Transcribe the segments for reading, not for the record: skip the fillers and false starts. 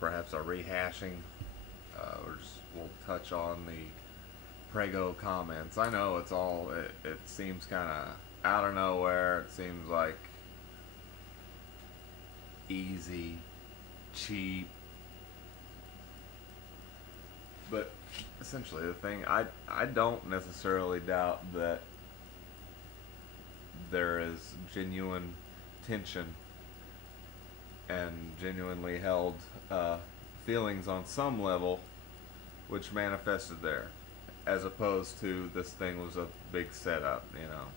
perhaps a rehashing, or just we'll touch on the Prego comments. I know it seems kind of out of nowhere. It seems like easy, cheap, but essentially the thing I don't necessarily doubt that there is genuine tension and genuinely held feelings on some level which manifested there, as opposed to this thing was a big setup, you know.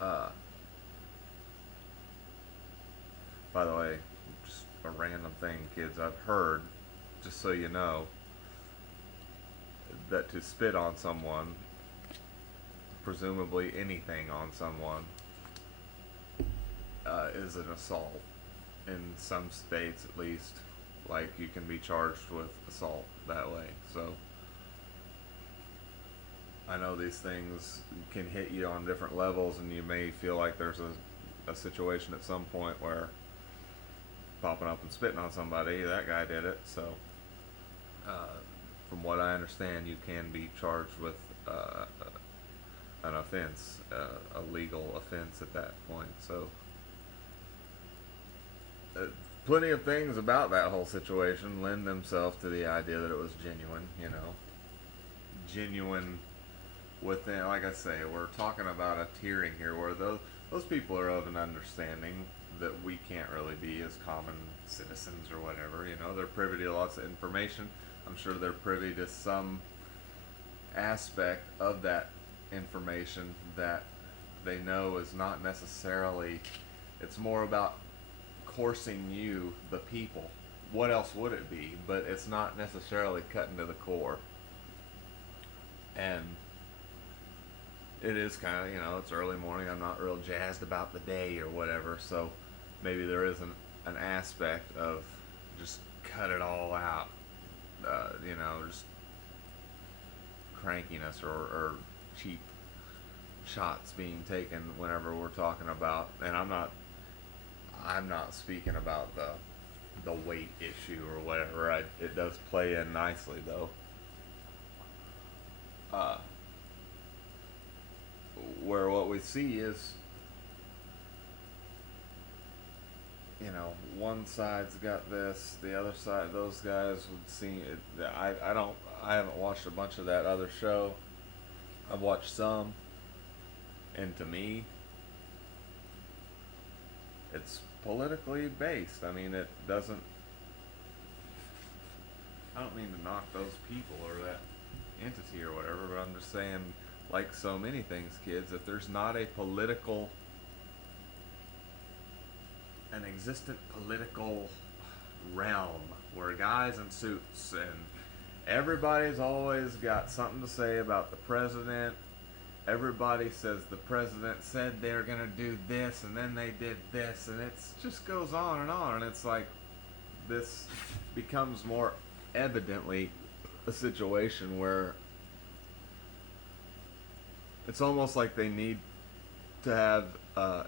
uh, by the way, just a random thing, kids, I've heard, just so you know, that to spit on someone, presumably anything on someone, is an assault. In some states, at least, like you can be charged with assault that way. So I know these things can hit you on different levels, and you may feel like there's a situation at some point where popping up and spitting on somebody, that guy did it. So, uh, from what I understand, you can be charged with an offense, a legal offense at that point. So, uh, plenty of things about that whole situation lend themselves to the idea that it was genuine, you know. Genuine within, like I say, we're talking about a tiering here where those people are of an understanding that we can't really be as common citizens or whatever. You know, they're privy to lots of information. I'm sure they're privy to some aspect of that information that they know is not necessarily. It's more about coursing you, the people. What else would it be? But it's not necessarily cutting to the core. And it is kind of, you know, it's early morning. I'm not real jazzed about the day or whatever. So maybe there is an aspect of just cut it all out. You know, just crankiness or cheap shots being taken whenever we're talking about. And I'm not speaking about the weight issue or whatever. It does play in nicely though. Uh, where what we see is, you know, one side's got this, the other side, those guys would see it. I haven't watched a bunch of that other show. I've watched some, and to me, it's politically based. I mean, it doesn't. I don't mean to knock those people or that entity or whatever, but I'm just saying, like so many things, kids, if there's not an existent political realm where guys in suits and everybody's always got something to say about the president. Everybody says the president said they're gonna do this and then they did this, and it just goes on, and it's like this becomes more evidently a situation where it's almost like they need to have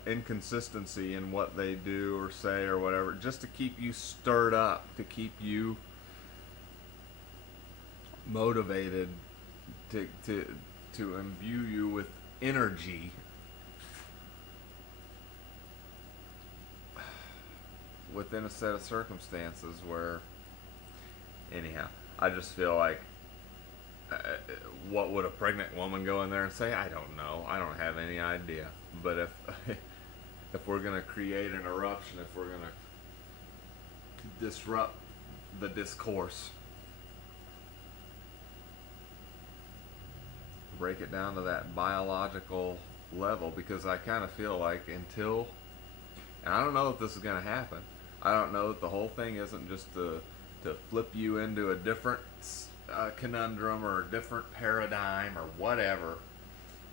inconsistency in what they do or say or whatever, just to keep you stirred up, to keep you motivated, to imbue you with energy within a set of circumstances where, anyhow, I just feel like, uh, what would a pregnant woman go in there and say? I don't know. I don't have any idea. But if if we're gonna create an eruption, if we're gonna disrupt the discourse, break it down to that biological level, because I kind of feel like until, and I don't know if this is gonna happen. I don't know if the whole thing isn't just to flip you into a different conundrum or a different paradigm or whatever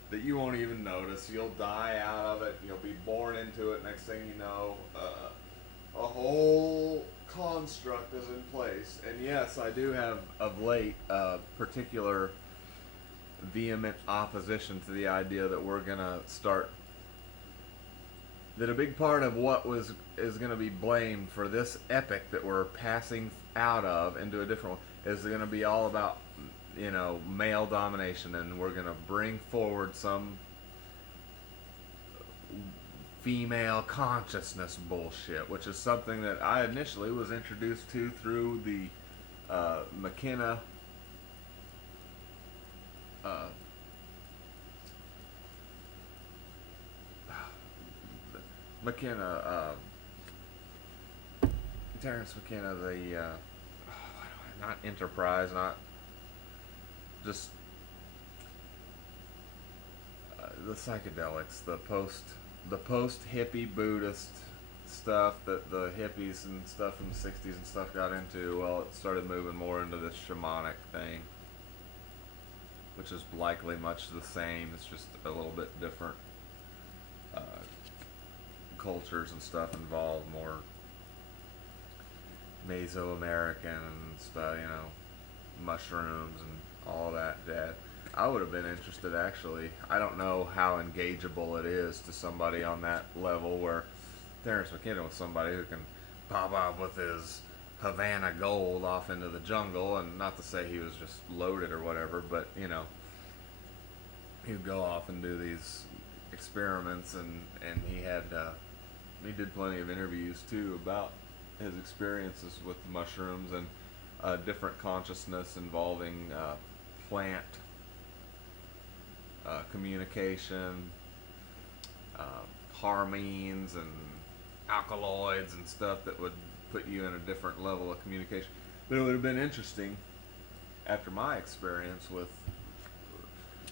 that you won't even notice. You'll die out of it. You'll be born into it. Next thing you know, a whole construct is in place. And yes, I do have of late particular vehement opposition to the idea that we're gonna start that a big part of what was is going to be blamed for this epic that we're passing out of into a different one is going to be all about, male domination, and we're going to bring forward some female consciousness bullshit, which is something that I initially was introduced to through the McKenna uh, McKenna Terrence McKenna, the not Enterprise, not just the psychedelics, the post hippie Buddhist stuff that the hippies and stuff in the 60s and stuff got into. Well, it started moving more into this shamanic thing, which is likely much the same. It's just a little bit different uh, cultures and stuff involved, more Mesoamerican stuff, mushrooms and all that jazz. I would have been interested, actually. I don't know how engageable it is to somebody on that level, where Terrence McKenna was somebody who can pop up with his Havana Gold off into the jungle, and not to say he was just loaded or whatever, but he'd go off and do these experiments, and he did plenty of interviews too about his experiences with mushrooms and different consciousness involving plant communication, harmines and alkaloids and stuff that would put you in a different level of communication. But it would have been interesting, after my experience with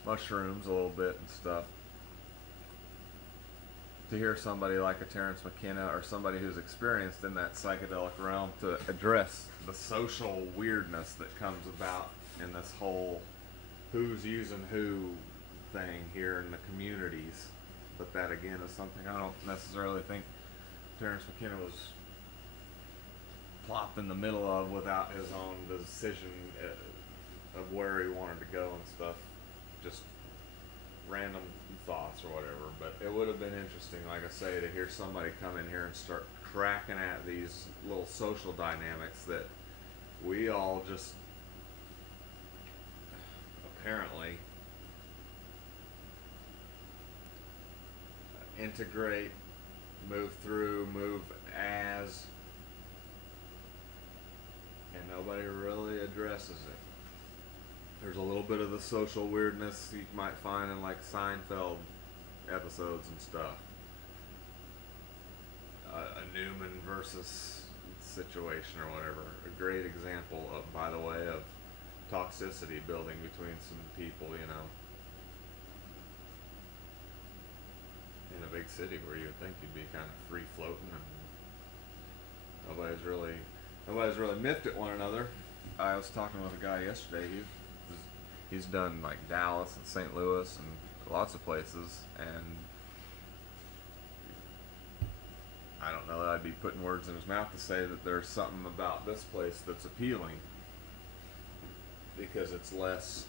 mushrooms a little bit and stuff, to hear somebody like a Terrence McKenna or somebody who's experienced in that psychedelic realm to address the social weirdness that comes about in this whole who's using who thing here in the communities. But that again is something I don't necessarily think Terrence McKenna was plopped in the middle of without his own decision of where he wanted to go and stuff. Just random thoughts or whatever. But it would have been interesting, like I say, to hear somebody come in here and start cracking at these little social dynamics that we all just apparently integrate, move through, move as, and nobody really addresses it. There's a little bit of the social weirdness you might find in like Seinfeld episodes and stuff. A Newman versus situation or whatever. A great example of, by the way, of toxicity building between some people, in a big city where you would think you'd be kind of free floating and nobody's really miffed at one another. I was talking with a guy yesterday. He's done like Dallas and St. Louis and lots of places, and I don't know that I'd be putting words in his mouth to say that there's something about this place that's appealing, because it's less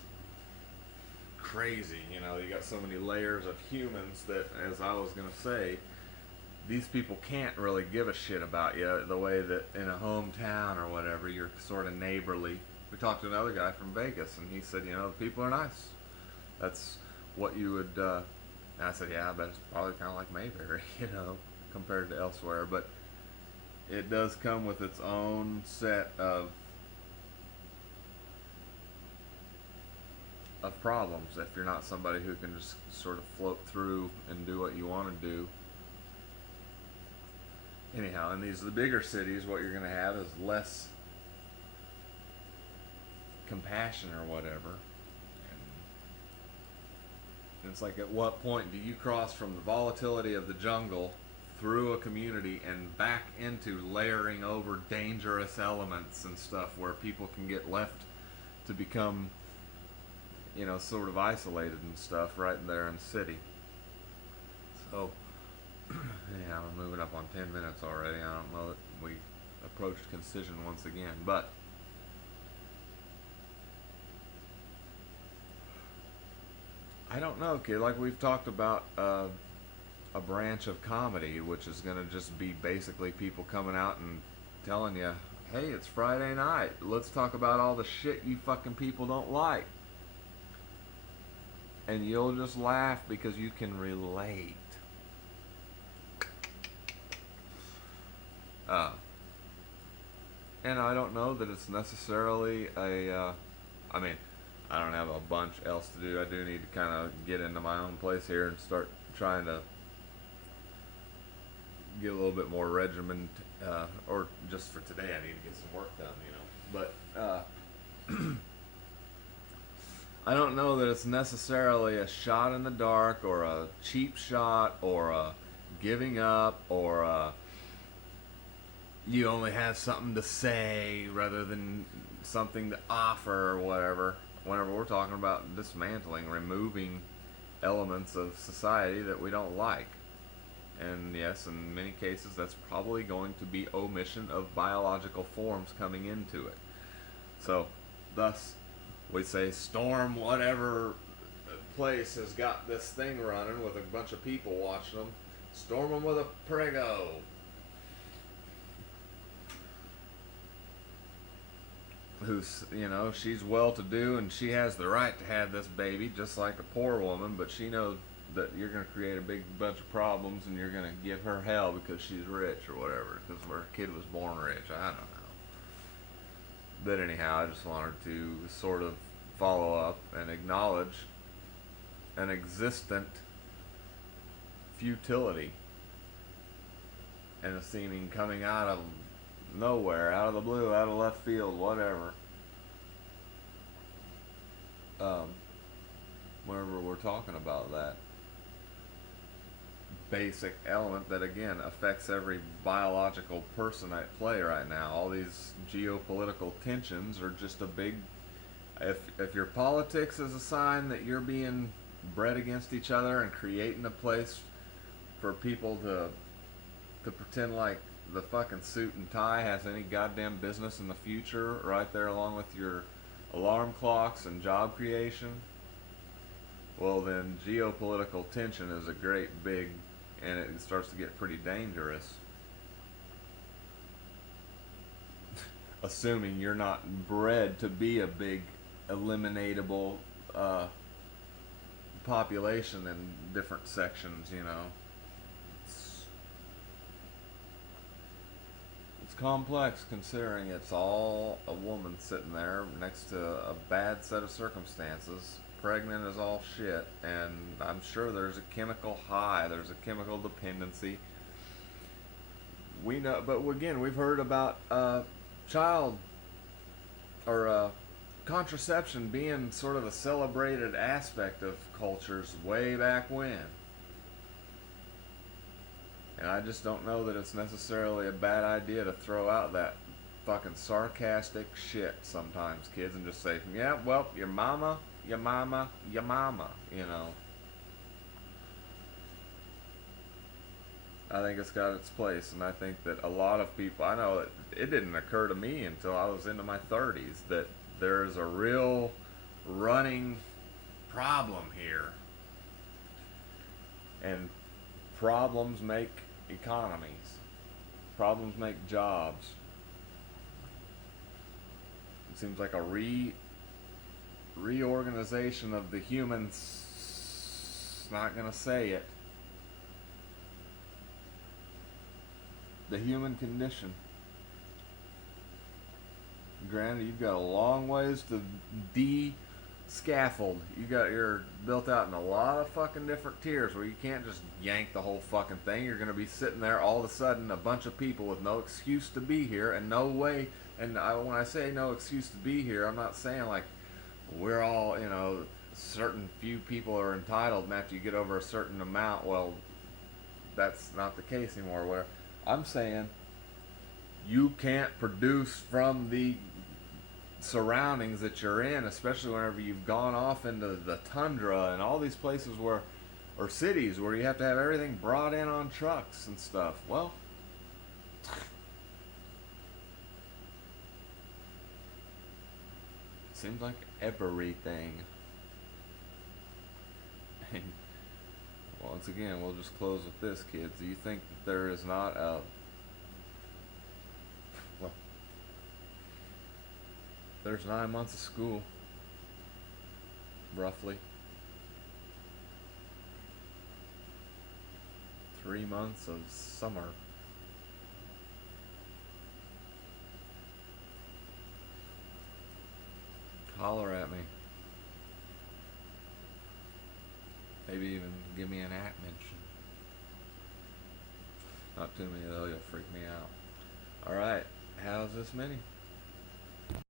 crazy. You got so many layers of humans that, as I was going to say, these people can't really give a shit about you the way that in a hometown or whatever you're sort of neighborly. We talked to another guy from Vegas, and he said, the people are nice. That's what you would, and I said, yeah, but it's probably kind of like Mayberry, compared to elsewhere. But it does come with its own set of problems if you're not somebody who can just sort of float through and do what you want to do. Anyhow, in the bigger cities, what you're going to have is less compassion or whatever. And it's like, at what point do you cross from the volatility of the jungle through a community and back into layering over dangerous elements and stuff where people can get left to become sort of isolated and stuff right there in the city. So, yeah, we're moving up on 10 minutes already. I don't know that we approached concision once again, but I don't know, kid. Like we've talked about a a branch of comedy, which is going to just be basically people coming out and telling you, hey, it's Friday night. Let's talk about all the shit you fucking people don't like. And you'll just laugh because you can relate. Uh, and I don't know that it's necessarily I mean, I don't have a bunch else to do. I do need to kind of get into my own place here and start trying to get a little bit more regiment, or just for today, I need to get some work done, But I don't know that it's necessarily a shot in the dark or a cheap shot or a giving up or a you only have something to say rather than something to offer or whatever. Whenever we're talking about dismantling, removing elements of society that we don't like. And yes, in many cases, that's probably going to be omission of biological forms coming into it. So, thus, we say storm whatever place has got this thing running with a bunch of people watching them. Storm them with a Prego. Who's, she's well-to-do and she has the right to have this baby just like a poor woman, but she knows that you're going to create a big bunch of problems and you're going to give her hell because she's rich or whatever, because her kid was born rich. I don't know. But anyhow, I just wanted to sort of follow up and acknowledge an existent futility and a seeming coming out of nowhere, out of the blue, out of left field, whatever. Whenever we're talking about that basic element that again affects every biological person at play right now. All these geopolitical tensions are just a big. If your politics is a sign that you're being bred against each other and creating a place for people to pretend like the fucking suit and tie has any goddamn business in the future, right there along with your alarm clocks and job creation, well then geopolitical tension is a great big, and it starts to get pretty dangerous. Assuming you're not bred to be a big eliminatable population in different sections, It's complex considering it's all a woman sitting there next to a bad set of circumstances, pregnant as all shit, and I'm sure there's a chemical high, there's a chemical dependency. We know, but again, we've heard about child or contraception being sort of a celebrated aspect of cultures way back when. And I just don't know that it's necessarily a bad idea to throw out that fucking sarcastic shit sometimes, kids, and just say, yeah, well, your mama, your mama, your mama, I think it's got its place, and I think that a lot of people, I know it didn't occur to me until I was into my 30s, that there's a real running problem here. And problems make economies. Problems make jobs. It seems like a reorganization of the humans, not gonna say it, the human condition. Granted, you've got a long ways to scaffold. You're built out in a lot of fucking different tiers where you can't just yank the whole fucking thing. You're going to be sitting there all of a sudden, a bunch of people with no excuse to be here and no way. And when I say no excuse to be here, I'm not saying like we're all, certain few people are entitled, and after you get over a certain amount, well, that's not the case anymore. Where I'm saying you can't produce from the surroundings that you're in, especially whenever you've gone off into the tundra and all these places or cities where you have to have everything brought in on trucks and stuff. Well, seems like everything. And once again, we'll just close with this, kids. Do you think that there is not a, well, there's 9 months of school, roughly. 3 months of summer. Holler at me. Maybe even give me an at mention. Not too many though, you'll freak me out. Alright, how's this mini?